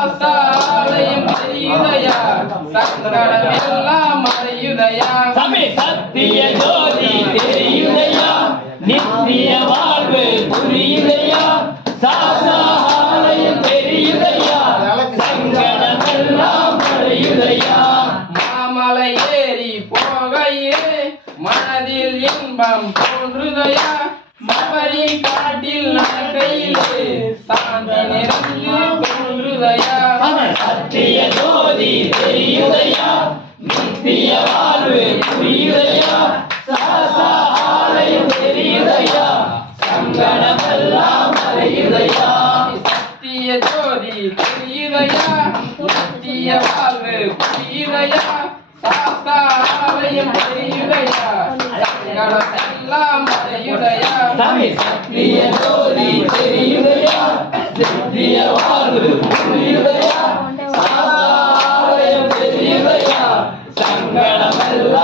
சாஸ்தாலயம் தெரியுதையா சங்கடம் எல்லாம் மறையுதையா சாமி சத்திய ஜோதி தெரியுதையா நித்திய வாழ்வு புரியுதையா சாஸ்தாலயம் தெரியுதையா சங்கடம் எல்லாம் மறையுதையா மாமலை ஏறி போகையிலே மனதில் இன்பம் தோன்றுதையா மபரி காட்டில் நடக்கையிலே சாந்தி நிறைந்து தோன்றுதையா சத்திய ஜோதி தெரியுதையா நித்திய வாழ்வு புரியுதையா சாஸ்தாலயம் தெரியுதையா சங்கடம் எல்லாம் மறையுதையா சத்திய ஜோதி தெரியுதையா நித்திய வாழ்வு புரியுதையா சாஸ்தாலயம் தெரியுதையா சங்கடம் எல்லாம் மறையுதையா சாமி சத்திய ஜோதி தெரியுதையா நித்திய வாழ்வு புரியுதையா சாஸ்தாலயம் தெரியுதையா சங்கடம் எல்லாம்